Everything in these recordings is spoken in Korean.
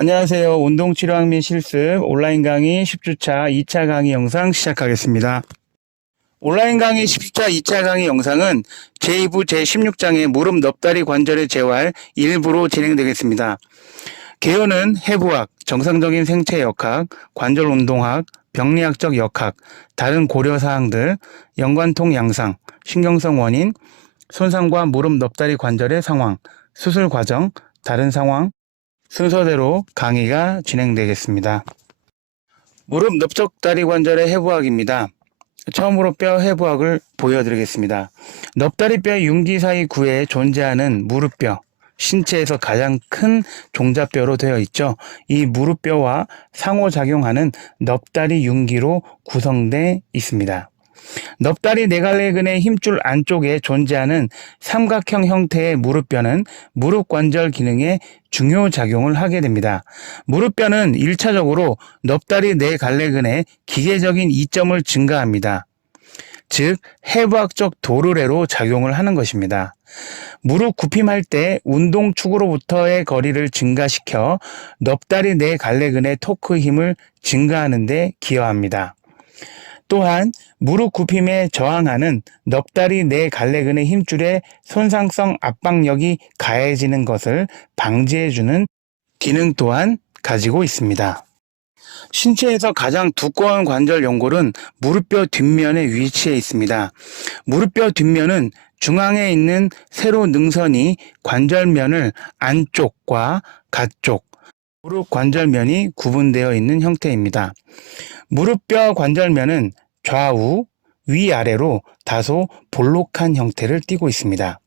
안녕하세요. 운동치료학 및 실습 온라인 강의 10주차 2차 강의 영상 시작하겠습니다. 온라인 강의 10주차 2차 강의 영상은 제2부 제16장의 무릎 넙다리 관절의 재활 일부로 진행되겠습니다. 개요는 해부학, 정상적인 생체 역학, 관절 운동학, 병리학적 역학, 다른 고려사항들, 연관통 양상, 신경성 원인, 손상과 무릎 넙다리 관절의 상황, 수술 과정, 다른 상황, 순서대로 강의가 진행되겠습니다. 무릎 넓적다리 관절의 해부학입니다. 처음으로 뼈 해부학을 보여드리겠습니다. 넙다리뼈 융기 사이 구에 존재하는 무릎뼈, 신체에서 가장 큰 종자뼈로 되어 있죠. 이 무릎뼈와 상호작용하는 넙다리 융기로 구성되어 있습니다. 넙다리 네갈래근의 힘줄 안쪽에 존재하는 삼각형 형태의 무릎뼈는 무릎 관절 기능에 중요 작용을 하게 됩니다. 무릎뼈는 1차적으로 넙다리 네갈래근의 기계적인 이점을 증가합니다. 즉 해부학적 도르래로 작용을 하는 것입니다. 무릎 굽힘할 때 운동축으로부터의 거리를 증가시켜 넙다리 네갈래근의 토크 힘을 증가하는 데 기여합니다. 또한 무릎 굽힘에 저항하는 넙다리 네갈래근의 힘줄의 손상성 압박력이 가해지는 것을 방지해주는 기능 또한 가지고 있습니다. 신체에서 가장 두꺼운 관절 연골은 무릎뼈 뒷면에 위치해 있습니다. 무릎뼈 뒷면은 중앙에 있는 세로 능선이 관절면을 안쪽과 갓쪽, 무릎 관절면이 구분되어 있는 형태입니다. 무릎뼈 관절면은 좌우, 위아래로 다소 볼록한 형태를 띠고 있습니다.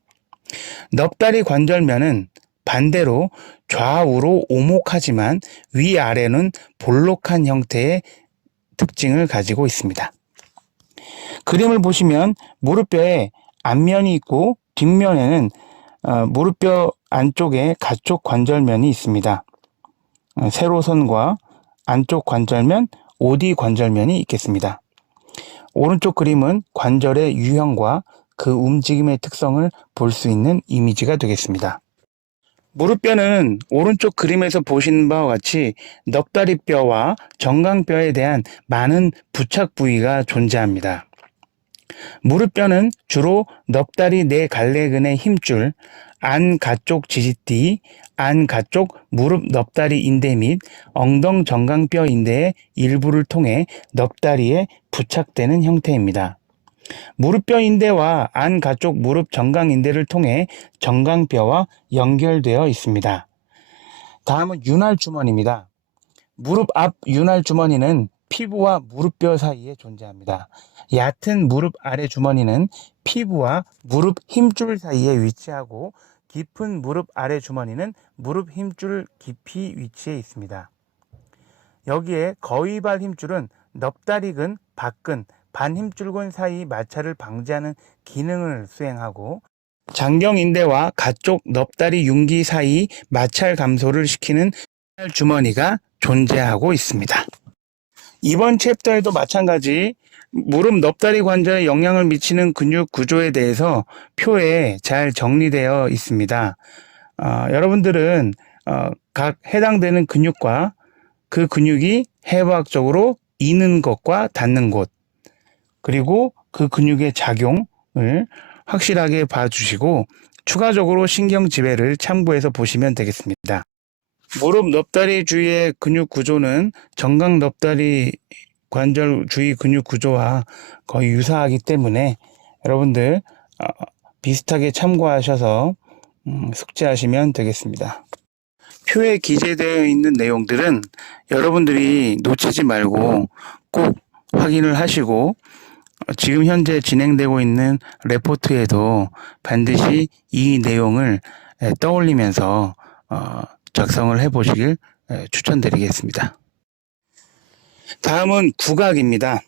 넙다리 관절면은 반대로 좌우로 오목하지만 위아래는 볼록한 형태의 특징을 가지고 있습니다. 그림을 보시면 무릎뼈에 앞면이 있고 뒷면에는 무릎뼈 안쪽에 가쪽 관절면이 있습니다. 세로선과 안쪽 관절면, 오디 관절면이 있겠습니다. 오른쪽 그림은 관절의 유형과 그 움직임의 특성을 볼 수 있는 이미지가 되겠습니다. 무릎뼈는 오른쪽 그림에서 보시는 바와 같이 넙다리뼈와 정강뼈에 대한 많은 부착 부위가 존재합니다. 무릎뼈는 주로 넙다리 네갈래근의 힘줄, 안가쪽 지지띠, 안가쪽 무릎 넙다리 인대 및 엉덩 정강뼈 인대의 일부를 통해 넙다리에 부착되는 형태입니다. 무릎뼈 인대와 안가쪽 무릎 정강 인대를 통해 정강뼈와 연결되어 있습니다. 다음은 윤활 주머니입니다. 무릎 앞 윤활 주머니는 피부와 무릎뼈 사이에 존재합니다. 얕은 무릎 아래 주머니는 피부와 무릎 힘줄 사이에 위치하고 깊은 무릎 아래 주머니는 무릎 힘줄 깊이 위치해 있습니다. 여기에 거위발 힘줄은 넙다리근, 박근, 반힘줄근 사이 마찰을 방지하는 기능을 수행하고 장경인대와 가쪽 넙다리 융기 사이 마찰 감소를 시키는 주머니가 존재하고 있습니다. 이번 챕터에도 마찬가지 무릎 넙다리 관절에 영향을 미치는 근육 구조에 대해서 표에 잘 정리되어 있습니다. 여러분들은 각 해당되는 근육과 그 근육이 해부학적으로 이는 것과 닿는 곳, 그리고 그 근육의 작용을 확실하게 봐주시고 추가적으로 신경 지배를 참고해서 보시면 되겠습니다. 무릎 넙다리 주위의 근육 구조는 정강 넙다리 관절 주위 근육 구조와 거의 유사하기 때문에 여러분들 비슷하게 참고하셔서 숙지하시면 되겠습니다. 표에 기재되어 있는 내용들은 여러분들이 놓치지 말고 꼭 확인을 하시고 지금 현재 진행되고 있는 레포트에도 반드시 이 내용을 떠올리면서 작성을 해보시길 추천드리겠습니다. 다음은 구각입니다.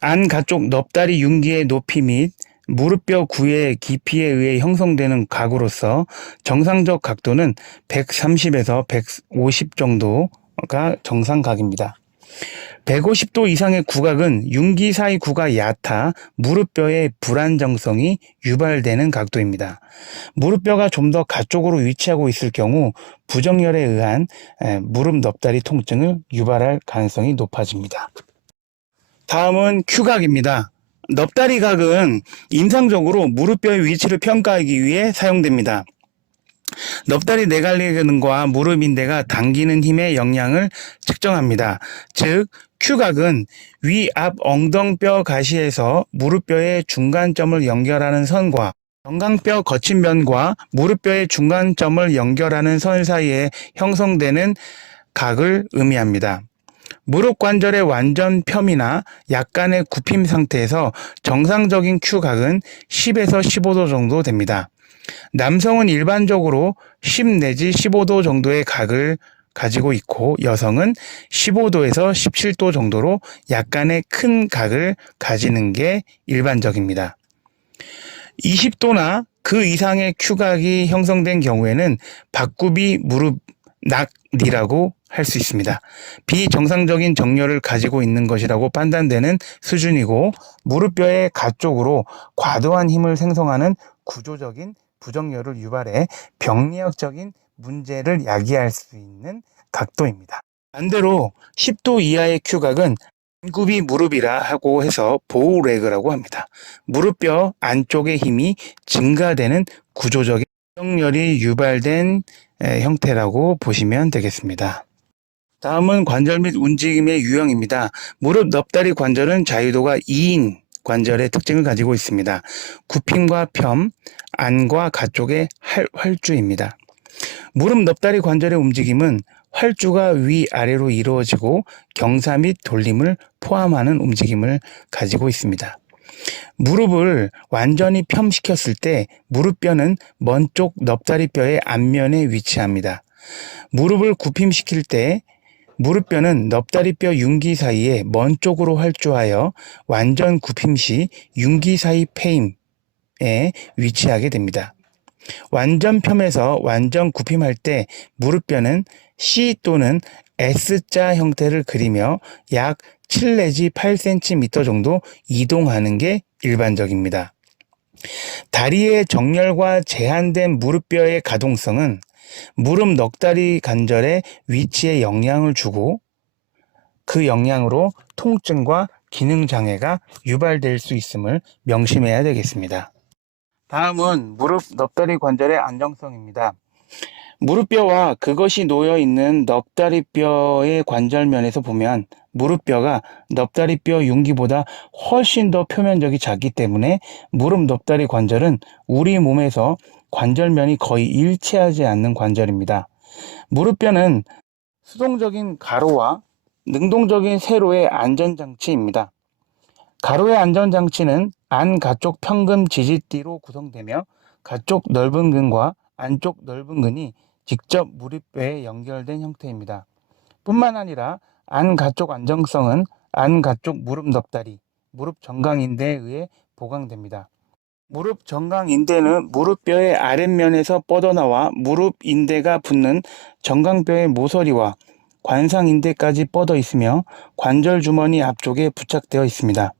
안가쪽 넙다리 융기의 높이 및 무릎뼈 구의 깊이에 의해 형성되는 각으로서 정상적 각도는 130에서 150 정도가 정상각입니다. 150도 이상의 구각은 융기 사이 구가 얕아 무릎뼈의 불안정성이 유발되는 각도입니다. 무릎뼈가 좀 더 가쪽으로 위치하고 있을 경우 부정열에 의한 무릎 넙다리 통증을 유발할 가능성이 높아집니다. 다음은 Q각입니다. 넙다리 각은 임상적으로 무릎뼈의 위치를 평가하기 위해 사용됩니다. 넙다리 내갈리근과 무릎 인대가 당기는 힘의 영향을 측정합니다. 즉 Q각은 위 앞 엉덩뼈 가시에서 무릎뼈의 중간점을 연결하는 선과 정강뼈 거친 면과 무릎뼈의 중간점을 연결하는 선 사이에 형성되는 각을 의미합니다. 무릎 관절의 완전 펴이나 약간의 굽힘 상태에서 정상적인 Q각은 10에서 15도 정도 됩니다. 남성은 일반적으로 10 내지 15도 정도의 각을 가지고 있고 여성은 15도에서 17도 정도로 약간의 큰 각을 가지는 게 일반적입니다. 20도나 그 이상의 Q각이 형성된 경우에는 박구비 무릎 낙리라고 할 수 있습니다. 비정상적인 정렬을 가지고 있는 것이라고 판단되는 수준이고 무릎뼈의 가쪽으로 과도한 힘을 생성하는 구조적인 부정열을 유발해 병리학적인 문제를 야기할 수 있는 각도입니다. 반대로 10도 이하의 Q각은 안굽이 무릎이라 하고 해서 보우레그라고 합니다. 무릎뼈 안쪽의 힘이 증가되는 구조적인 부정열이 유발된 형태라고 보시면 되겠습니다. 다음은 관절 및 움직임의 유형입니다. 무릎 넙다리 관절은 자유도가 2인 관절의 특징을 가지고 있습니다. 굽힘과 펴, 안과 가쪽의 활주입니다. 무릎 넙다리 관절의 움직임은 활주가 위아래로 이루어지고 경사 및 돌림을 포함하는 움직임을 가지고 있습니다. 무릎을 완전히 펴시켰을 때 무릎뼈는 먼 쪽 넙다리뼈의 앞면에 위치합니다. 무릎을 굽힘시킬 때 무릎뼈는 넙다리뼈 융기 사이에 먼 쪽으로 활주하여 완전 굽힘 시 융기 사이 페임에 위치하게 됩니다. 완전 펴에서 완전 굽힘할 때 무릎뼈는 C 또는 S자 형태를 그리며 약 7 내지 8cm 정도 이동하는 게 일반적입니다. 다리의 정렬과 제한된 무릎뼈의 가동성은 무릎 넉다리 관절의 위치에 영향을 주고 그 영향으로 통증과 기능장애가 유발될 수 있음을 명심해야 되겠습니다. 다음은 무릎 넙다리 관절의 안정성입니다. 무릎뼈와 그것이 놓여있는 넙다리뼈의 관절면에서 보면 무릎뼈가 넙다리뼈 융기보다 훨씬 더 표면적이 작기 때문에 무릎 넙다리 관절은 우리 몸에서 관절면이 거의 일치하지 않는 관절입니다. 무릎뼈는 수동적인 가로와 능동적인 세로의 안전장치입니다. 가로의 안전장치는 안 가쪽 평금 지지띠로 구성되며 가쪽 넓은 근과 안쪽 넓은 근이 직접 무릎뼈에 연결된 형태입니다. 뿐만 아니라 안 가쪽 안정성은 안 가쪽 무릎 넙다리, 무릎 정강인대에 의해 보강됩니다. 무릎 정강인대는 무릎뼈의 아랫면에서 뻗어나와 무릎 인대가 붙는 정강뼈의 모서리와 관상인대까지 뻗어 있으며 관절 주머니 앞쪽에 부착되어 있습니다.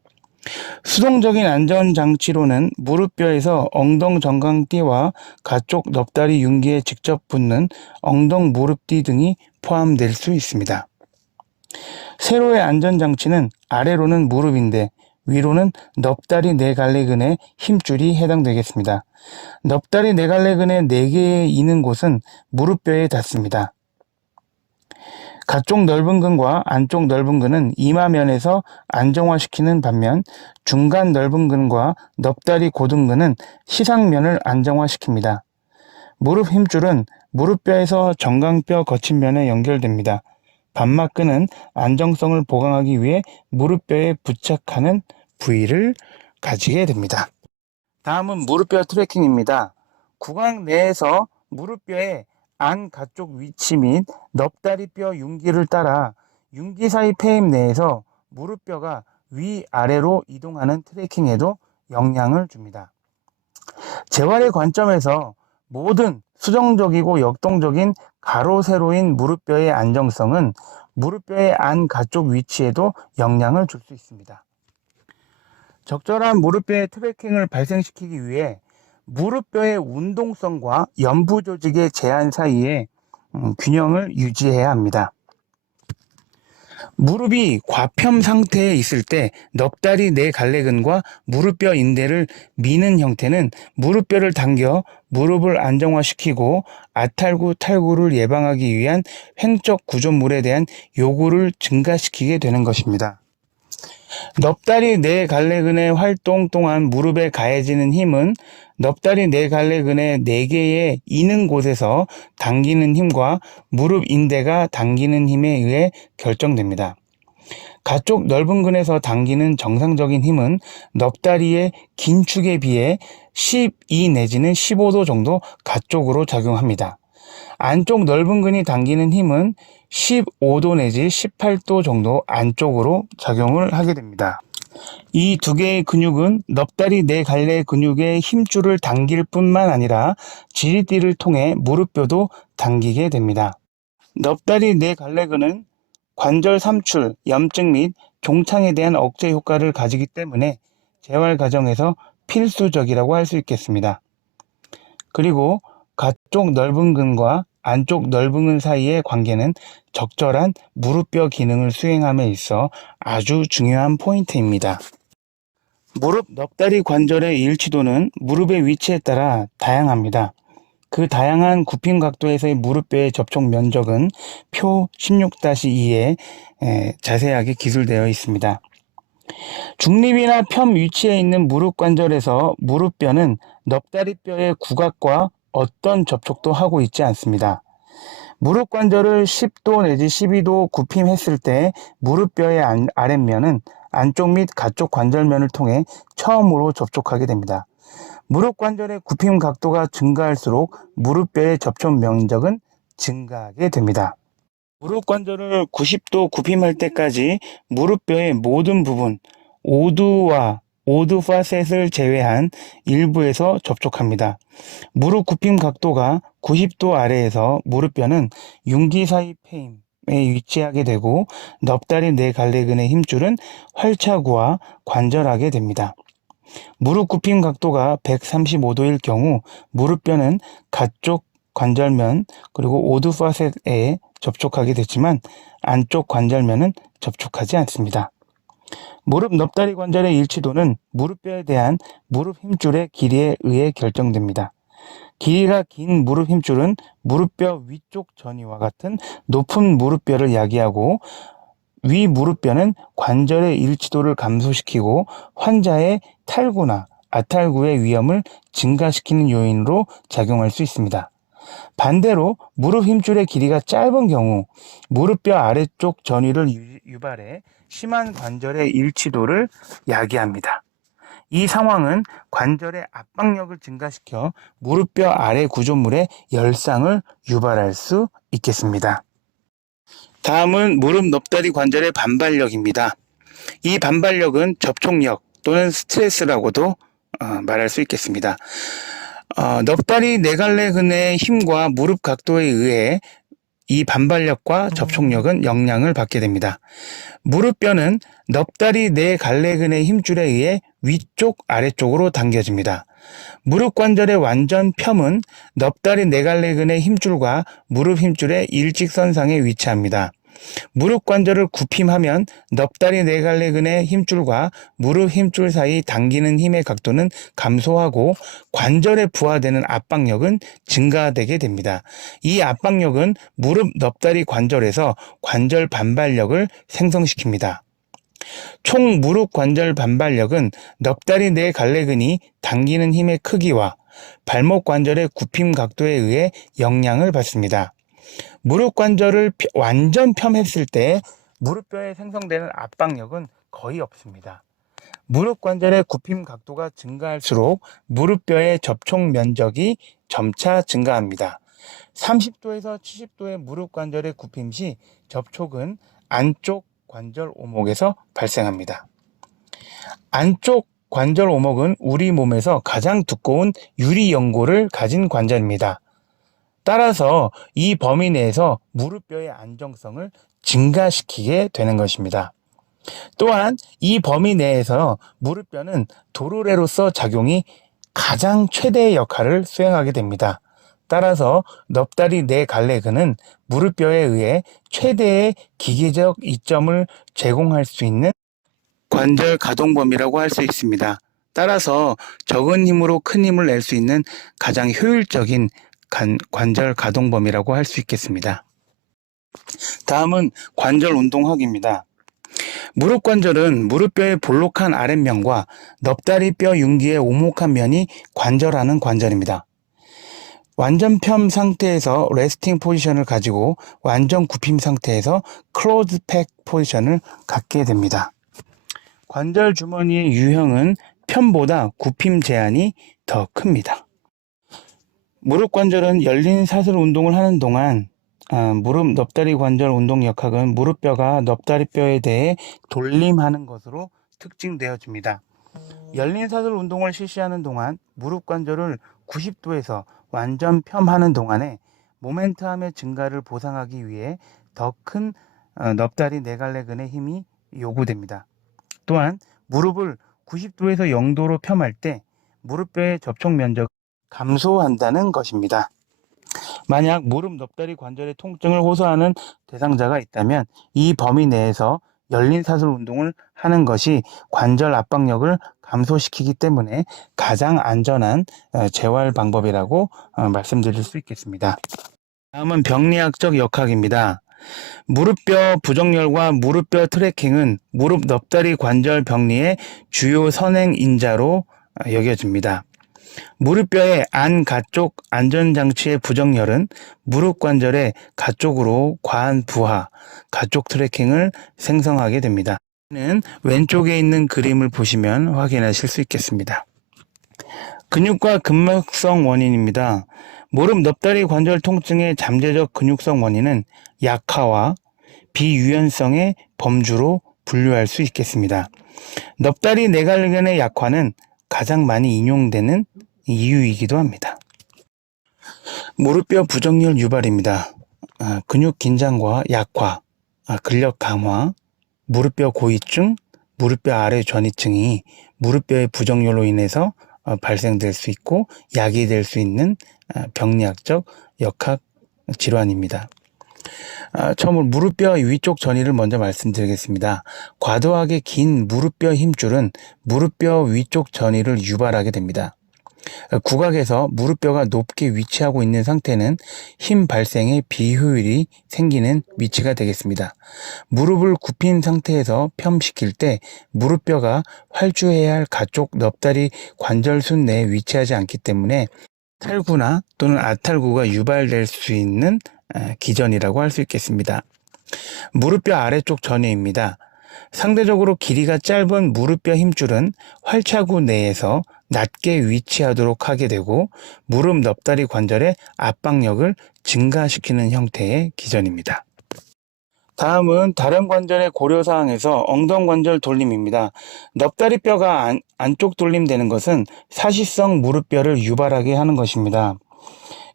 수동적인 안전장치로는 무릎뼈에서 엉덩 정강띠와 가쪽 넙다리 융기에 직접 붙는 엉덩 무릎띠 등이 포함될 수 있습니다. 세로의 안전장치는 아래로는 무릎인대, 위로는 넙다리 내갈래근의 힘줄이 해당되겠습니다. 넙다리 내갈래근의 4개의 이는 곳은 무릎뼈에 닿습니다. 가쪽 넓은 근과 안쪽 넓은 근은 이마면에서 안정화시키는 반면 중간 넓은 근과 넙다리 고등근은 시상면을 안정화시킵니다. 무릎 힘줄은 무릎뼈에서 정강뼈 거친 면에 연결됩니다. 반막근은 안정성을 보강하기 위해 무릎뼈에 부착하는 부위를 가지게 됩니다. 다음은 무릎뼈 트래킹입니다. 구강 내에서 무릎뼈의 안 가쪽 위치 및 넙다리뼈 융기를 따라 융기 사이 페임 내에서 무릎뼈가 위아래로 이동하는 트래킹에도 영향을 줍니다. 재활의 관점에서 모든 수정적이고 역동적인 가로 세로인 무릎뼈의 안정성은 무릎뼈의 안 가쪽 위치에도 영향을 줄 수 있습니다. 적절한 무릎뼈의 트래킹을 발생시키기 위해 무릎뼈의 운동성과 연부 조직의 제한 사이에 균형을 유지해야 합니다. 무릎이 과편 상태에 있을 때 넙다리 내갈래근과 무릎뼈 인대를 미는 형태는 무릎뼈를 당겨 무릎을 안정화시키고 아탈구 탈구를 예방하기 위한 횡적 구조물에 대한 요구를 증가시키게 되는 것입니다. 넙다리 내갈래근의 활동 동안 무릎에 가해지는 힘은 넙다리 내갈래근의 4개의 이는 곳에서 당기는 힘과 무릎 인대가 당기는 힘에 의해 결정됩니다. 가쪽 넓은 근에서 당기는 정상적인 힘은 넙다리의 긴 축에 비해 12 내지는 15도 정도 가쪽으로 작용합니다. 안쪽 넓은 근이 당기는 힘은 15도 내지 18도 정도 안쪽으로 작용을 하게 됩니다. 이 두 개의 근육은 넙다리 내갈래 근육의 힘줄을 당길 뿐만 아니라 지지띠를 통해 무릎뼈도 당기게 됩니다. 넙다리 내갈래근은 관절 삼출, 염증 및 종창에 대한 억제 효과를 가지기 때문에 재활 과정에서 필수적이라고 할 수 있겠습니다. 그리고 가쪽 넓은 근과 안쪽 넓은 근 사이의 관계는 적절한 무릎뼈 기능을 수행함에 있어 아주 중요한 포인트입니다. 무릎 넙다리 관절의 일치도는 무릎의 위치에 따라 다양합니다. 그 다양한 굽힘 각도에서의 무릎뼈의 접촉 면적은 표 16-2에 자세하게 기술되어 있습니다. 중립이나 편 위치에 있는 무릎 관절에서 무릎뼈는 넙다리뼈의 구각과 어떤 접촉도 하고 있지 않습니다. 무릎 관절을 10도 내지 12도 굽힘했을 때 무릎뼈의 아랫면은 안쪽 및 가쪽 관절면을 통해 처음으로 접촉하게 됩니다. 무릎 관절의 굽힘 각도가 증가할수록 무릎뼈의 접촉 면적은 증가하게 됩니다. 무릎 관절을 90도 굽힘할 때까지 무릎뼈의 모든 부분, 오드 파셋을 제외한 일부에서 접촉합니다. 무릎 굽힘 각도가 90도 아래에서 무릎뼈는 융기 사이 페임에 위치하게 되고 넙다리 내갈래근의 힘줄은 활차구와 관절하게 됩니다. 무릎 굽힘 각도가 135도일 경우 무릎뼈는 가쪽 관절면 그리고 오드 파셋에 접촉하게 되지만 안쪽 관절면은 접촉하지 않습니다. 무릎 넙다리 관절의 일치도는 무릎뼈에 대한 무릎 힘줄의 길이에 의해 결정됩니다. 길이가 긴 무릎 힘줄은 무릎뼈 위쪽 전이와 같은 높은 무릎뼈를 야기하고 위 무릎뼈는 관절의 일치도를 감소시키고 환자의 탈구나 아탈구의 위험을 증가시키는 요인으로 작용할 수 있습니다. 반대로 무릎 힘줄의 길이가 짧은 경우 무릎뼈 아래쪽 전위를 유발해 심한 관절의 일치도를 야기합니다. 이 상황은 관절의 압박력을 증가시켜 무릎뼈 아래 구조물의 열상을 유발할 수 있겠습니다. 다음은 무릎 넙다리 관절의 반발력입니다. 이 반발력은 접촉력 또는 스트레스라고도 말할 수 있겠습니다. 넙다리 내갈래근의 힘과 무릎 각도에 의해 이 반발력과 접촉력은 영향을 받게 됩니다. 무릎뼈는 넙다리 내갈래근의 힘줄에 의해 위쪽 아래쪽으로 당겨집니다. 무릎 관절의 완전 펴은 넙다리 내갈래근의 힘줄과 무릎 힘줄의 일직선상에 위치합니다. 무릎 관절을 굽힘하면 넙다리 내갈래근의 힘줄과 무릎 힘줄 사이 당기는 힘의 각도는 감소하고 관절에 부하되는 압박력은 증가되게 됩니다. 이 압박력은 무릎 넙다리 관절에서 관절 반발력을 생성시킵니다. 총 무릎 관절 반발력은 넙다리 내갈래근이 당기는 힘의 크기와 발목 관절의 굽힘 각도에 의해 영향을 받습니다. 무릎 관절을 완전 펴했을 때 무릎뼈에 생성되는 압박력은 거의 없습니다. 무릎 관절의 굽힘 각도가 증가할수록 무릎뼈의 접촉 면적이 점차 증가합니다. 30도에서 70도의 무릎 관절의 굽힘 시 접촉은 안쪽 관절 오목에서 발생합니다. 안쪽 관절 오목은 우리 몸에서 가장 두꺼운 유리 연골을 가진 관절입니다. 따라서 이 범위 내에서 무릎뼈의 안정성을 증가시키게 되는 것입니다. 또한 이 범위 내에서 무릎뼈는 도르래로서 작용이 가장 최대의 역할을 수행하게 됩니다. 따라서 넙다리 네 갈래근은 무릎뼈에 의해 최대의 기계적 이점을 제공할 수 있는 관절 가동 범위라고 할 수 있습니다. 따라서 적은 힘으로 큰 힘을 낼 수 있는 가장 효율적인 관절 가동 범위라고 할 수 있겠습니다. 다음은 관절 운동학입니다. 무릎 관절은 무릎뼈의 볼록한 아랫면과 넙다리뼈 융기의 오목한 면이 관절하는 관절입니다. 완전 펴 상태에서 레스팅 포지션을 가지고 완전 굽힘 상태에서 클로즈 팩 포지션을 갖게 됩니다. 관절 주머니의 유형은 편보다 굽힘 제한이 더 큽니다. 무릎 관절은 열린 사슬 운동을 하는 동안 무릎 넙다리 관절 운동 역학은 무릎뼈가 넙다리뼈에 대해 돌림하는 것으로 특징되어집니다. 열린 사슬 운동을 실시하는 동안 무릎 관절을 90도에서 완전 펴하는 동안에 모멘텀의 증가를 보상하기 위해 더 큰 넙다리 네갈래근의 힘이 요구됩니다. 또한 무릎을 90도에서 0도로 펴할 때 무릎뼈의 접촉 면적을 감소한다는 것입니다. 만약 무릎 넙다리 관절의 통증을 호소하는 대상자가 있다면 이 범위 내에서 열린 사슬 운동을 하는 것이 관절 압박력을 감소시키기 때문에 가장 안전한 재활 방법이라고 말씀드릴 수 있겠습니다. 다음은 병리학적 역학입니다. 무릎뼈 부정렬과 무릎뼈 트래킹은 무릎 넙다리 관절 병리의 주요 선행인자로 여겨집니다. 무릎뼈의 안 가쪽 안전장치의 부정렬은 무릎 관절의 가쪽으로 과한 부하, 가쪽 트래킹을 생성하게 됩니다. 이는 왼쪽에 있는 그림을 보시면 확인하실 수 있겠습니다. 근육과 근막성 원인입니다. 무릎 넙다리 관절 통증의 잠재적 근육성 원인은 약화와 비유연성의 범주로 분류할 수 있겠습니다. 넙다리 네갈래근의 약화는 가장 많이 인용되는 이유이기도 합니다. 무릎뼈 부정렬 유발입니다. 근육 긴장과 약화, 근력 강화, 무릎뼈 고위증, 무릎뼈 아래 전이증이 무릎뼈의 부정렬로 인해서 발생될 수 있고 야기될 수 있는 병리학적 역학 질환입니다. 처음으로 무릎뼈 위쪽 전이를 먼저 말씀드리겠습니다. 과도하게 긴 무릎뼈 힘줄은 무릎뼈 위쪽 전이를 유발하게 됩니다. 구각에서 무릎뼈가 높게 위치하고 있는 상태는 힘 발생의 비효율이 생기는 위치가 되겠습니다. 무릎을 굽힌 상태에서 펴시킬 때 무릎뼈가 활주해야 할 가쪽 넙다리 관절순 내에 위치하지 않기 때문에 탈구나 또는 아탈구가 유발될 수 있는 기전이라고 할 수 있겠습니다. 무릎뼈 아래쪽 전이입니다. 상대적으로 길이가 짧은 무릎뼈 힘줄은 활차구 내에서 낮게 위치하도록 하게 되고 무릎 넙다리 관절의 압박력을 증가시키는 형태의 기전입니다. 다음은 다른 관절의 고려사항에서 엉덩관절 돌림입니다. 넙다리뼈가 안쪽 돌림되는 것은 사시성 무릎뼈를 유발하게 하는 것입니다.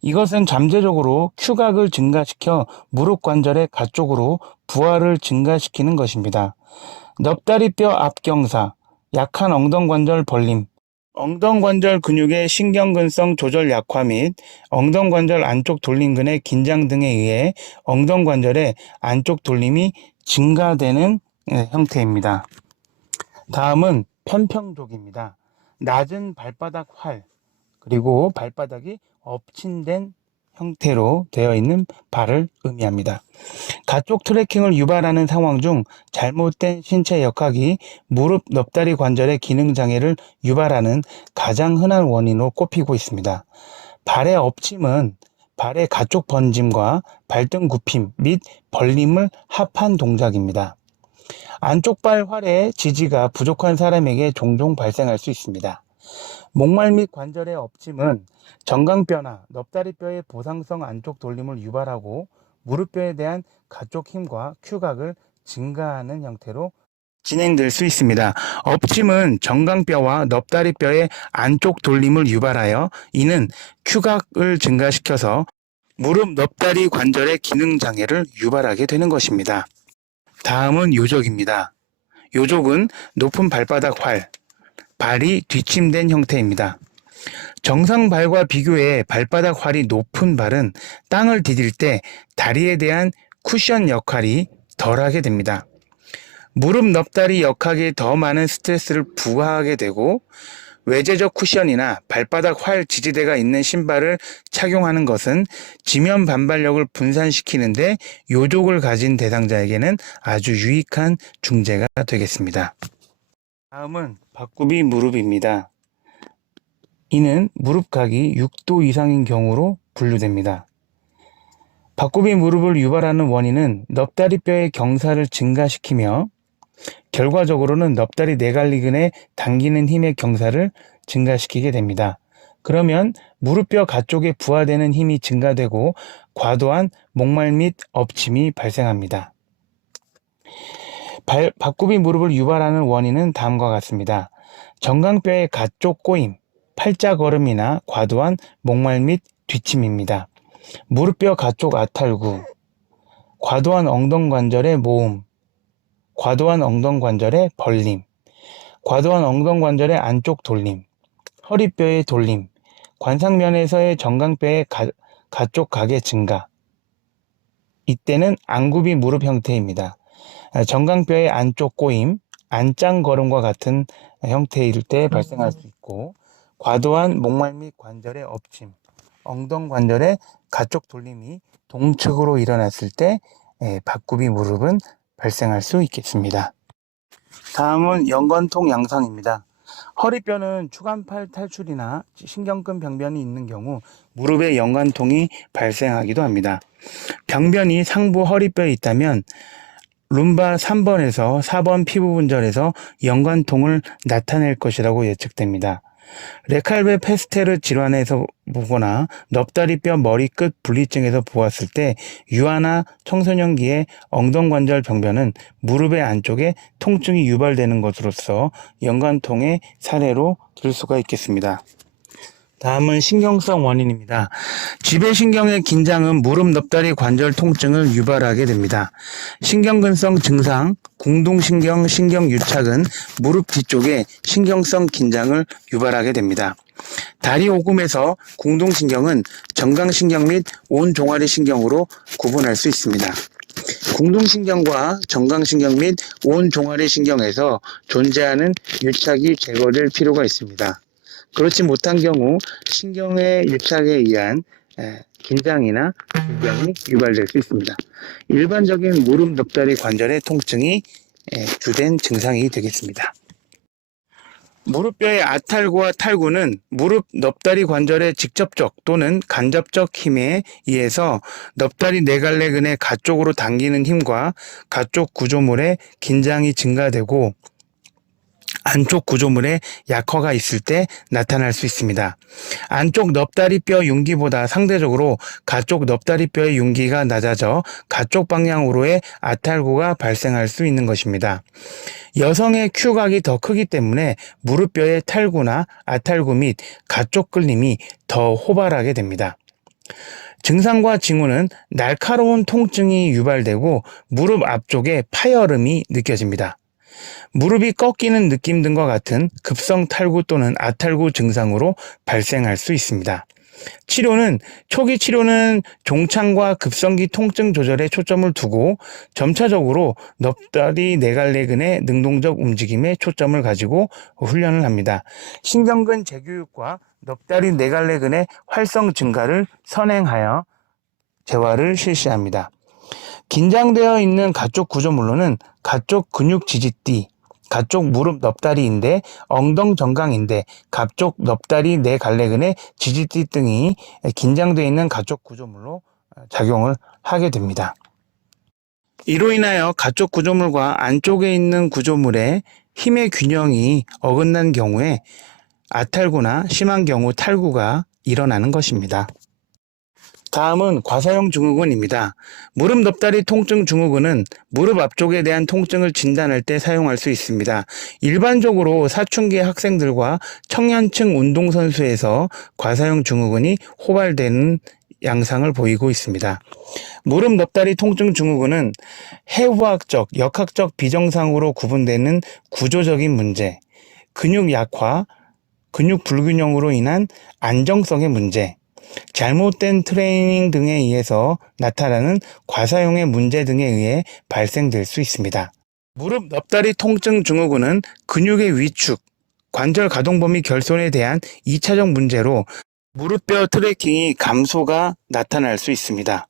이것은 잠재적으로 큐각을 증가시켜 무릎 관절의 가쪽으로 부하를 증가시키는 것입니다. 넙다리뼈 앞경사, 약한 엉덩관절 벌림, 엉덩관절 근육의 신경근성 조절 약화 및 엉덩관절 안쪽 돌림근의 긴장 등에 의해 엉덩관절의 안쪽 돌림이 증가되는 형태입니다. 다음은 편평족입니다. 낮은 발바닥 활, 그리고 발바닥이 엎친된 형태로 되어 있는 발을 의미합니다. 가쪽 트래킹을 유발하는 상황 중 잘못된 신체 역학이 무릎 넙다리 관절의 기능 장애를 유발하는 가장 흔한 원인으로 꼽히고 있습니다. 발의 엎침은 발의 가쪽 번짐과 발등 굽힘 및 벌림을 합한 동작입니다. 안쪽 발 활의 지지가 부족한 사람에게 종종 발생할 수 있습니다. 목말 및 관절의 엎침은 정강뼈나 넙다리뼈의 보상성 안쪽 돌림을 유발하고 무릎뼈에 대한 가쪽 힘과 큐각을 증가하는 형태로 진행될 수 있습니다. 엎침은 정강뼈와 넙다리뼈의 안쪽 돌림을 유발하여 이는 큐각을 증가시켜서 무릎 넙다리 관절의 기능 장애를 유발하게 되는 것입니다. 다음은 요족입니다. 요족은 높은 발바닥 활, 발이 뒷침된 형태입니다. 정상 발과 비교해 발바닥 활이 높은 발은 땅을 디딜 때 다리에 대한 쿠션 역할이 덜하게 됩니다. 무릎 넙다리 역학에 더 많은 스트레스를 부과하게 되고 외재적 쿠션이나 발바닥 활 지지대가 있는 신발을 착용하는 것은 지면 반발력을 분산시키는데 요족을 가진 대상자에게는 아주 유익한 중재가 되겠습니다. 다음은 박구비 무릎입니다. 이는 무릎각이 6도 이상인 경우로 분류됩니다. 박구비 무릎을 유발하는 원인은 넙다리뼈의 경사를 증가시키며 결과적으로는 넙다리 내관리근에 당기는 힘의 경사를 증가시키게 됩니다. 그러면 무릎뼈 가쪽에 부하되는 힘이 증가되고 과도한 목말 및 엎침이 발생합니다. 박구비 무릎을 유발하는 원인은 다음과 같습니다. 정강뼈의 가쪽 꼬임, 팔자걸음이나 과도한 목말 및 뒤침입니다. 무릎뼈 가쪽 아탈구, 과도한 엉덩관절의 모음, 과도한 엉덩관절의 벌림, 과도한 엉덩관절의 안쪽 돌림, 허리뼈의 돌림, 관상면에서의 정강뼈의 가쪽 각의 증가. 이때는 안구비 무릎 형태입니다. 정강뼈의 안쪽 꼬임, 안짱걸음과 같은 형태일 때 발생할 수 있고 과도한 목말 및 관절의 엎침, 엉덩관절의 가쪽 돌림이 동측으로 일어났을 때 박구비 무릎은 발생할 수 있겠습니다. 다음은 연관통 양상입니다. 허리뼈는 추간팔 탈출이나 신경근 병변이 있는 경우 무릎에 연관통이 발생하기도 합니다. 병변이 상부 허리뼈에 있다면 룸바 3번에서 4번 피부 분절에서 연관통을 나타낼 것이라고 예측됩니다. 레칼베 페스테르 질환에서 보거나 넙다리뼈 머리끝 분리증에서 보았을 때 유아나 청소년기의 엉덩관절 병변은 무릎의 안쪽에 통증이 유발되는 것으로서 연관통의 사례로 들 수가 있겠습니다. 다음은 신경성 원인입니다. 지배신경의 긴장은 무릎 넙다리 관절 통증을 유발하게 됩니다. 신경근성 증상, 공동신경 신경유착은 무릎 뒤쪽에 신경성 긴장을 유발하게 됩니다. 다리 오금에서 공동신경은 정강신경 및 온 종아리 신경으로 구분할 수 있습니다. 공동신경과 정강신경 및 온 종아리 신경에서 존재하는 유착이 제거될 필요가 있습니다. 그렇지 못한 경우 신경의 유착에 의한 긴장이나 질병이 유발될 수 있습니다. 일반적인 무릎 넙다리 관절의 통증이 주된 증상이 되겠습니다. 무릎뼈의 아탈구와 탈구는 무릎 넙다리 관절의 직접적 또는 간접적 힘에 의해서 넙다리 내갈래근의 가쪽으로 당기는 힘과 가쪽 구조물의 긴장이 증가되고 안쪽 구조물에 약화가 있을 때 나타날 수 있습니다. 안쪽 넙다리뼈 융기보다 상대적으로 가쪽 넙다리뼈의 융기가 낮아져 가쪽 방향으로의 아탈구가 발생할 수 있는 것입니다. 여성의 큐각이 더 크기 때문에 무릎뼈의 탈구나 아탈구 및 가쪽 끌림이 더 호발하게 됩니다. 증상과 징후는 날카로운 통증이 유발되고 무릎 앞쪽에 파열음이 느껴집니다. 무릎이 꺾이는 느낌 등과 같은 급성 탈구 또는 아탈구 증상으로 발생할 수 있습니다. 초기 치료는 종창과 급성기 통증 조절에 초점을 두고 점차적으로 넙다리 내갈래근의 능동적 움직임에 초점을 가지고 훈련을 합니다. 신경근 재교육과 넙다리 내갈래근의 활성 증가를 선행하여 재활을 실시합니다. 긴장되어 있는 가쪽 구조물로는 가쪽 근육 지지띠, 가쪽 무릎 넙다리인대, 엉덩 정강인대, 가쪽 넙다리 내갈래근의 지지띠 등이 긴장되어 있는 가쪽 구조물로 작용을 하게 됩니다. 이로 인하여 가쪽 구조물과 안쪽에 있는 구조물의 힘의 균형이 어긋난 경우에 아탈구나 심한 경우 탈구가 일어나는 것입니다. 다음은 과사형 증후군입니다. 무릎 넙다리 통증 증후군은 무릎 앞쪽에 대한 통증을 진단할 때 사용할 수 있습니다. 일반적으로 사춘기 학생들과 청년층 운동선수에서 과사형 증후군이 호발되는 양상을 보이고 있습니다. 무릎 넙다리 통증 증후군은 해부학적, 역학적 비정상으로 구분되는 구조적인 문제, 근육 약화, 근육 불균형으로 인한 안정성의 문제, 잘못된 트레이닝 등에 의해서 나타나는 과사용의 문제 등에 의해 발생될 수 있습니다. 무릎 넙다리 통증 증후군은 근육의 위축, 관절 가동 범위 결손에 대한 2차적 문제로 무릎뼈 트래킹이 감소가 나타날 수 있습니다.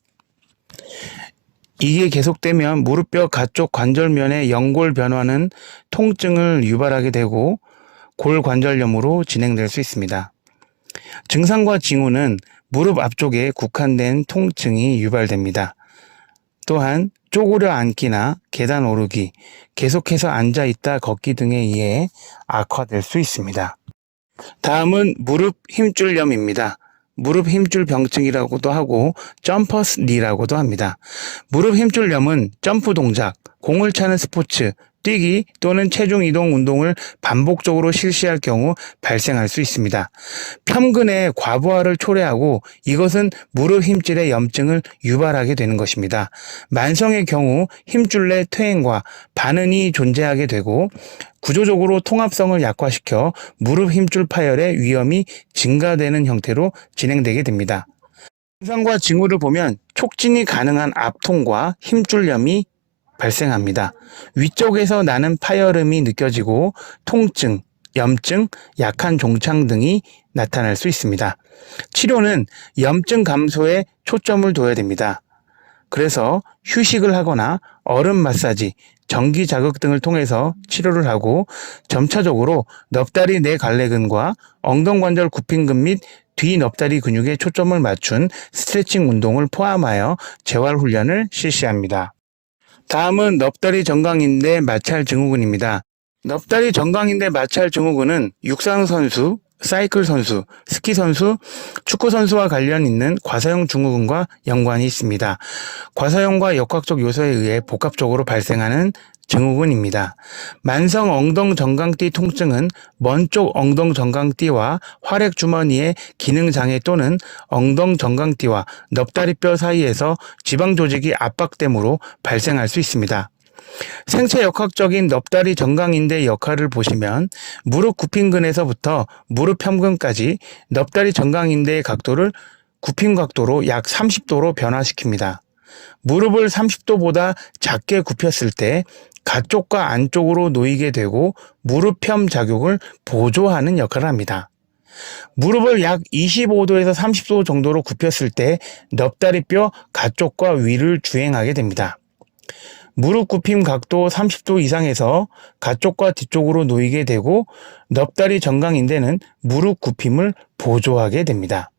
이게 계속되면 무릎뼈 가쪽 관절면의 연골 변화는 통증을 유발하게 되고 골관절염으로 진행될 수 있습니다. 증상과 징후는 무릎 앞쪽에 국한된 통증이 유발됩니다. 또한 쪼그려 앉기나 계단 오르기, 계속해서 앉아있다 걷기 등에 의해 악화될 수 있습니다. 다음은 무릎 힘줄염입니다. 무릎 힘줄 병증이라고도 하고 점퍼스 니라고도 합니다. 무릎 힘줄염은 점프 동작, 공을 차는 스포츠, 뛰기 또는 체중 이동 운동을 반복적으로 실시할 경우 발생할 수 있습니다. 편근의 과부하를 초래하고 이것은 무릎 힘줄의 염증을 유발하게 되는 것입니다. 만성의 경우 힘줄 내 퇴행과 반응이 존재하게 되고 구조적으로 통합성을 약화시켜 무릎 힘줄 파열의 위험이 증가되는 형태로 진행되게 됩니다. 증상과 징후를 보면 촉진이 가능한 압통과 힘줄염이 발생합니다. 위쪽에서 나는 파열음이 느껴지고 통증, 염증, 약한 종창 등이 나타날 수 있습니다. 치료는 염증 감소에 초점을 둬야 됩니다. 그래서 휴식을 하거나 얼음 마사지, 전기 자극 등을 통해서 치료를 하고 점차적으로 넙다리 내 갈래근과 엉덩관절 굽힘근 및 뒤 넙다리 근육에 초점을 맞춘 스트레칭 운동을 포함하여 재활 훈련을 실시합니다. 다음은 넙다리 정강인대 마찰 증후군입니다. 넙다리 정강인대 마찰 증후군은 육상 선수, 사이클 선수, 스키 선수, 축구 선수와 관련 있는 과사용 증후군과 연관이 있습니다. 과사용과 역학적 요소에 의해 복합적으로 발생하는 증후군입니다. 만성 엉덩 정강띠 통증은 먼 쪽 엉덩 정강띠와 활액 주머니의 기능 장애 또는 엉덩 정강띠와 넙다리뼈 사이에서 지방 조직이 압박됨으로 발생할 수 있습니다. 생체 역학적인 넙다리 정강인대 역할을 보시면 무릎 굽힘근에서부터 무릎 편근까지 넙다리 정강인대의 각도를 굽힘 각도로 약 30도로 변화시킵니다. 무릎을 30도보다 작게 굽혔을 때 가쪽과 안쪽으로 놓이게 되고 무릎 편 작용을 보조하는 역할을 합니다. 무릎을 약 25도에서 30도 정도로 굽혔을 때 넙다리뼈 가쪽과 위를 주행하게 됩니다. 무릎 굽힘 각도 30도 이상에서 가쪽과 뒤쪽으로 놓이게 되고 넙다리 정강인대는 무릎 굽힘을 보조하게 됩니다.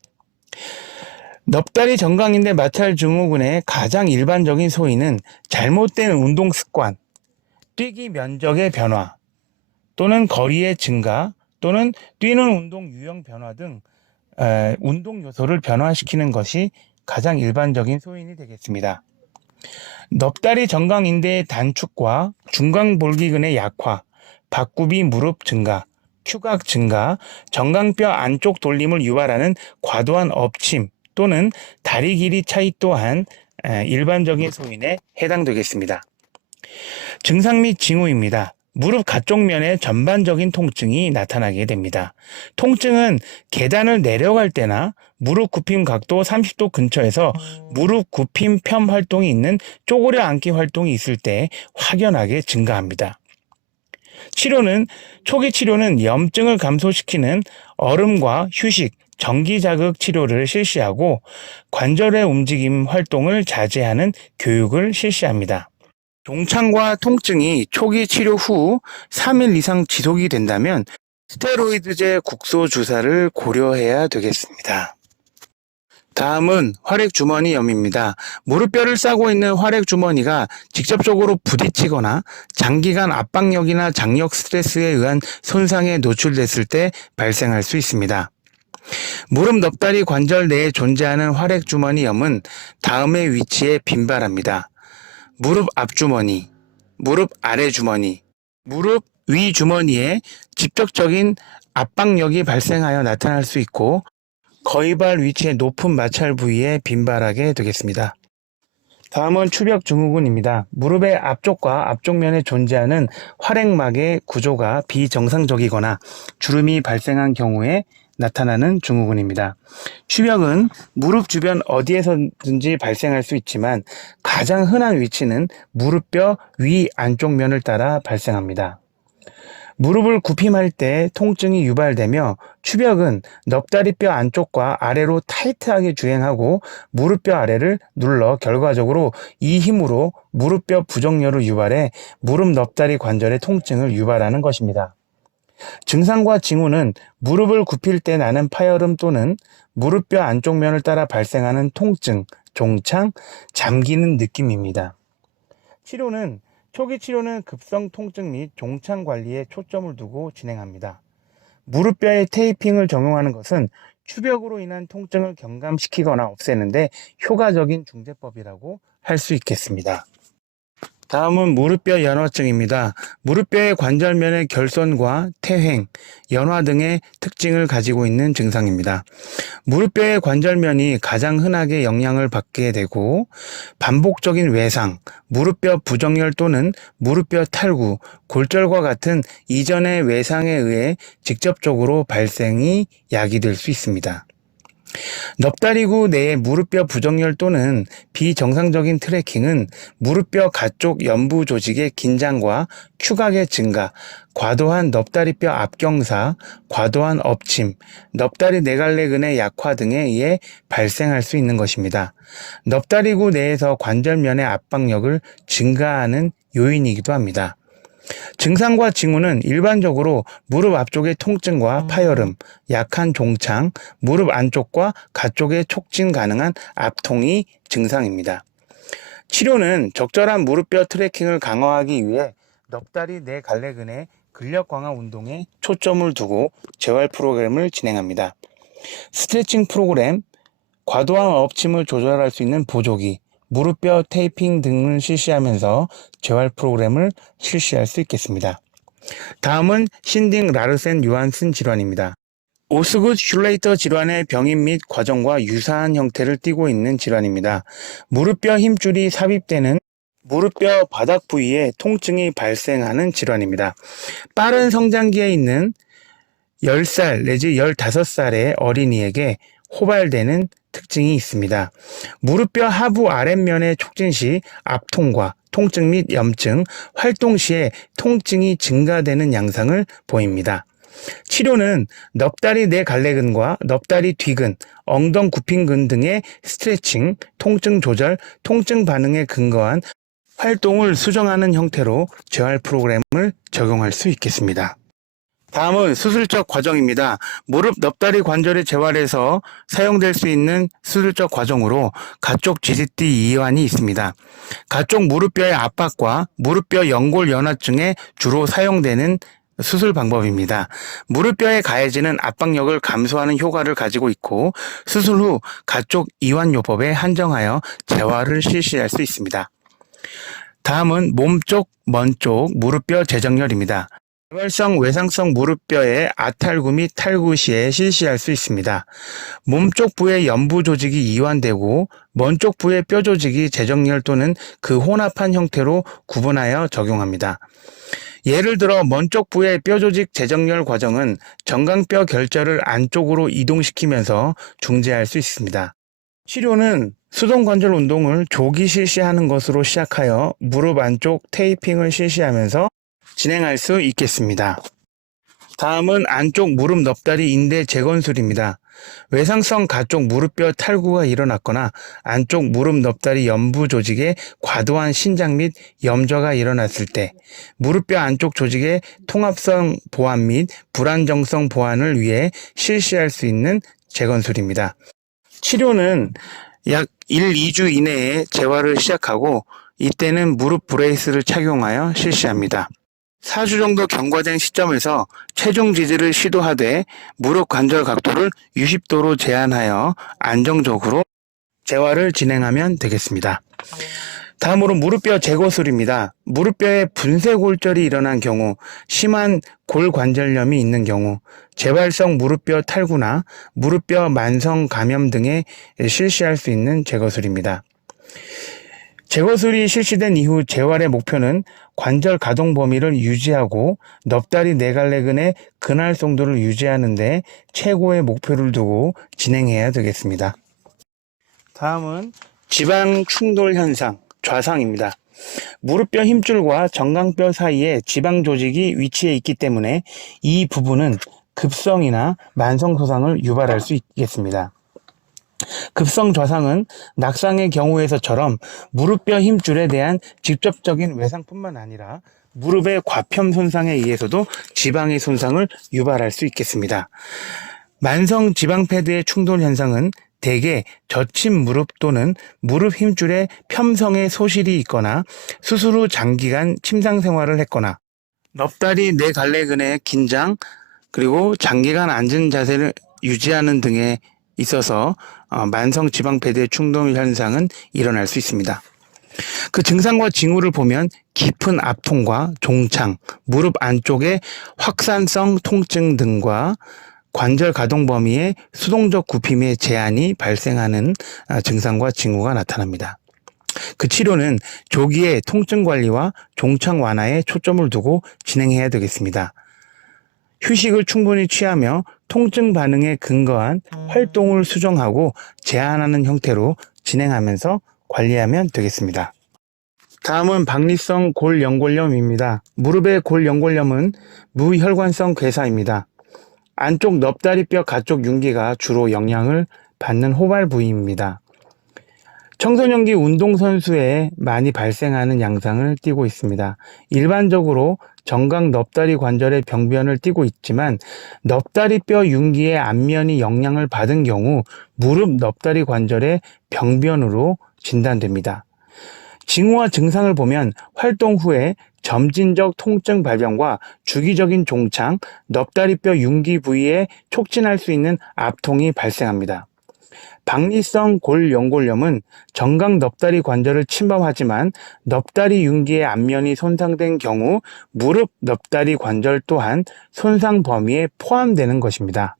넙다리 정강인대 마찰 증후군의 가장 일반적인 소인은 잘못된 운동 습관, 뛰기 면적의 변화 또는 거리의 증가 또는 뛰는 운동 유형 변화 등 운동 요소를 변화시키는 것이 가장 일반적인 소인이 되겠습니다. 넙다리 정강인대의 단축과 중강볼기근의 약화, 박굽이 무릎 증가, 큐각 증가, 정강뼈 안쪽 돌림을 유발하는 과도한 엎침 또는 다리 길이 차이 또한 일반적인 소인에 해당되겠습니다. 증상 및 징후입니다. 무릎 가쪽 면에 전반적인 통증이 나타나게 됩니다. 통증은 계단을 내려갈 때나 무릎 굽힘 각도 30도 근처에서 무릎 굽힘 편 활동이 있는 쪼그려 앉기 활동이 있을 때 확연하게 증가합니다. 초기 치료는 염증을 감소시키는 얼음과 휴식, 전기 자극 치료를 실시하고 관절의 움직임 활동을 자제하는 교육을 실시합니다. 종창과 통증이 초기 치료 후 3일 이상 지속이 된다면 스테로이드제 국소 주사를 고려해야 되겠습니다. 다음은 활액주머니염입니다. 무릎뼈를 싸고 있는 활액주머니가 직접적으로 부딪히거나 장기간 압박력이나 장력 스트레스에 의한 손상에 노출됐을 때 발생할 수 있습니다. 무릎 넙다리 관절 내에 존재하는 활액주머니염은 다음의 위치에 빈발합니다. 무릎 앞주머니, 무릎 아래주머니, 무릎 위주머니에 직접적인 압박력이 발생하여 나타날 수 있고 거위발 위치의 높은 마찰 부위에 빈발하게 되겠습니다. 다음은 추벽 증후군입니다. 무릎의 앞쪽과 앞쪽면에 존재하는 활액막의 구조가 비정상적이거나 주름이 발생한 경우에 나타나는 증후군입니다. 추벽은 무릎 주변 어디에서든지 발생할 수 있지만 가장 흔한 위치는 무릎뼈 위 안쪽 면을 따라 발생합니다. 무릎을 굽힘할 때 통증이 유발되며 추벽은 넙다리뼈 안쪽과 아래로 타이트하게 주행하고 무릎뼈 아래를 눌러 결과적으로 이 힘으로 무릎뼈 부정렬을 유발해 무릎 넙다리 관절의 통증을 유발하는 것입니다. 증상과 징후는 무릎을 굽힐 때 나는 파열음 또는 무릎뼈 안쪽 면을 따라 발생하는 통증, 종창, 잠기는 느낌입니다. 초기 치료는 급성 통증 및 종창 관리에 초점을 두고 진행합니다. 무릎뼈에 테이핑을 적용하는 것은 추벽으로 인한 통증을 경감시키거나 없애는데 효과적인 중재법이라고 할 수 있겠습니다. 다음은 무릎뼈 연화증입니다. 무릎뼈의 관절면의 결손과 퇴행, 연화 등의 특징을 가지고 있는 증상입니다. 무릎뼈의 관절면이 가장 흔하게 영향을 받게 되고 반복적인 외상, 무릎뼈 부정렬 또는 무릎뼈 탈구, 골절과 같은 이전의 외상에 의해 직접적으로 발생이 야기될 수 있습니다. 넙다리구 내의 무릎뼈 부정렬 또는 비정상적인 트래킹은 무릎뼈 가쪽 연부 조직의 긴장과 큐각의 증가, 과도한 넙다리뼈 압경사, 과도한 엎침, 넙다리 내갈래근의 약화 등에 의해 발생할 수 있는 것입니다. 넙다리구 내에서 관절면의 압박력을 증가하는 요인이기도 합니다. 증상과 징후는 일반적으로 무릎 앞쪽의 통증과 파열음, 약한 종창, 무릎 안쪽과 가쪽에 촉진 가능한 압통이 증상입니다. 치료는 적절한 무릎뼈 트래킹을 강화하기 위해 넙다리 내갈래근의 근력 강화 운동에 초점을 두고 재활 프로그램을 진행합니다. 스트레칭 프로그램, 과도한 엎침을 조절할 수 있는 보조기, 무릎뼈 테이핑 등을 실시하면서 재활 프로그램을 실시할 수 있겠습니다. 다음은 신딩 라르센 요한슨 질환입니다. 오스굿 슐레이터 질환의 병인 및 과정과 유사한 형태를 띠고 있는 질환입니다. 무릎뼈 힘줄이 삽입되는 무릎뼈 바닥 부위에 통증이 발생하는 질환입니다. 빠른 성장기에 있는 10살 내지 15살의 어린이에게 호발되는 특징이 있습니다. 무릎뼈 하부 아랫면의 촉진 시 압통과 통증 및 염증, 활동 시에 통증이 증가되는 양상을 보입니다. 치료는 넙다리 내갈래근과 넙다리 뒤근, 엉덩 굽힘근 등의 스트레칭, 통증 조절, 통증 반응에 근거한 활동을 수정하는 형태로 재활 프로그램을 적용할 수 있겠습니다. 다음은 수술적 과정입니다. 무릎 넙다리 관절의 재활에서 사용될 수 있는 수술적 과정으로 가쪽 GZT 이완이 있습니다. 가쪽 무릎뼈의 압박과 무릎뼈 연골 연화증에 주로 사용되는 수술 방법입니다. 무릎뼈에 가해지는 압박력을 감소하는 효과를 가지고 있고 수술 후 가쪽 이완요법에 한정하여 재활을 실시할 수 있습니다. 다음은 몸쪽, 먼쪽 무릎뼈 재정렬입니다. 개발성 외상성 무릎뼈의 아탈구 및 탈구 시에 실시할 수 있습니다. 몸쪽 부의 연부 조직이 이완되고 먼쪽 부의 뼈 조직이 재정렬 또는 그 혼합한 형태로 구분하여 적용합니다. 예를 들어 먼쪽 부의 뼈 조직 재정렬 과정은 정강뼈 결절을 안쪽으로 이동시키면서 중재할 수 있습니다. 치료는 수동관절 운동을 조기 실시하는 것으로 시작하여 무릎 안쪽 테이핑을 실시하면서 진행할 수 있겠습니다. 다음은 안쪽 무릎 넙다리 인대 재건술입니다. 외상성 가쪽 무릎뼈 탈구가 일어났거나 안쪽 무릎 넙다리 연부 조직에 과도한 신장 및 염좌가 일어났을 때 무릎뼈 안쪽 조직의 통합성 보완 및 불안정성 보완을 위해 실시할 수 있는 재건술입니다. 치료는 약 1, 2주 이내에 재활을 시작하고 이때는 무릎 브레이스를 착용하여 실시합니다. 4주 정도 경과된 시점에서 체중 지지를 시도하되 무릎 관절 각도를 60도로 제한하여 안정적으로 재활을 진행하면 되겠습니다. 다음으로 무릎뼈 재고술입니다. 무릎뼈에 분쇄골절이 일어난 경우, 심한 골관절염이 있는 경우, 재활성 무릎뼈 탈구나 무릎뼈 만성 감염 등에 실시할 수 있는 제거술입니다. 제거술이 실시된 이후 재활의 목표는 관절 가동 범위를 유지하고 넙다리 네갈래근의 근할 송도를 유지하는 데 최고의 목표를 두고 진행해야 되겠습니다. 다음은 지방 충돌 현상, 좌상입니다. 무릎뼈 힘줄과 정강뼈 사이에 지방 조직이 위치해 있기 때문에 이 부분은 급성이나 만성 소상을 유발할 수 있겠습니다. 급성 좌상은 낙상의 경우에서처럼 무릎뼈 힘줄에 대한 직접적인 외상뿐만 아니라 무릎의 과편 손상에 의해서도 지방의 손상을 유발할 수 있겠습니다. 만성 지방 패드의 충돌 현상은 대개 젖힌 무릎 또는 무릎 힘줄에 편성의 소실이 있거나 수술 후 장기간 침상 생활을 했거나 넙다리 네갈래근의 긴장 그리고 장기간 앉은 자세를 유지하는 등에 있어서 만성 지방 패드의 충돌 현상은 일어날 수 있습니다. 그 증상과 징후를 보면 깊은 압통과 종창, 무릎 안쪽의 확산성 통증 등과 관절 가동 범위의 수동적 굽힘의 제한이 발생하는 증상과 징후가 나타납니다. 그 치료는 조기에 통증 관리와 종창 완화에 초점을 두고 진행해야 되겠습니다. 휴식을 충분히 취하며 통증 반응에 근거한 활동을 수정하고 제한하는 형태로 진행하면서 관리하면 되겠습니다. 다음은 박리성 골연골염입니다. 무릎의 골연골염은 무혈관성 괴사입니다. 안쪽 넙다리뼈 가쪽 윤기가 주로 영향을 받는 호발 부위입니다. 청소년기 운동선수에 많이 발생하는 양상을 띠고 있습니다. 일반적으로 정강 넙다리 관절의 병변을 띠고 있지만 넙다리뼈 윤기의 안면이 영향을 받은 경우 무릎 넙다리 관절의 병변으로 진단됩니다. 징후와 증상을 보면 활동 후에 점진적 통증 발병과 주기적인 종창, 넙다리뼈 윤기 부위에 촉진할 수 있는 압통이 발생합니다. 박리성 골연골염은 정강 넙다리 관절을 침범하지만 넙다리 윤기의 안면이 손상된 경우 무릎 넙다리 관절 또한 손상 범위에 포함되는 것입니다.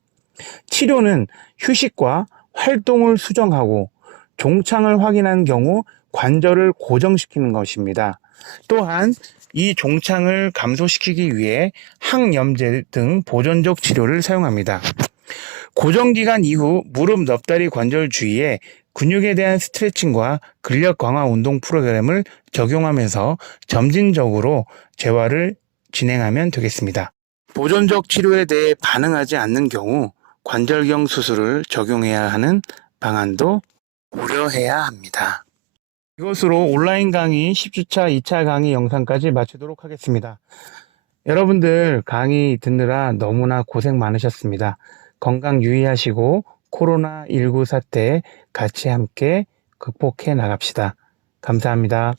치료는 휴식과 활동을 수정하고 종창을 확인한 경우 관절을 고정시키는 것입니다. 또한 이 종창을 감소시키기 위해 항염제 등 보존적 치료를 사용합니다. 고정기간 이후 무릎 넙다리 관절 주위에 근육에 대한 스트레칭과 근력 강화 운동 프로그램을 적용하면서 점진적으로 재활을 진행하면 되겠습니다. 보존적 치료에 대해 반응하지 않는 경우 관절경 수술을 적용해야 하는 방안도 고려해야 합니다. 이것으로 온라인 강의 10주차 2차 강의 영상까지 마치도록 하겠습니다. 여러분들 강의 듣느라 너무나 고생 많으셨습니다. 건강 유의하시고 코로나19 사태 같이 함께 극복해 나갑시다. 감사합니다.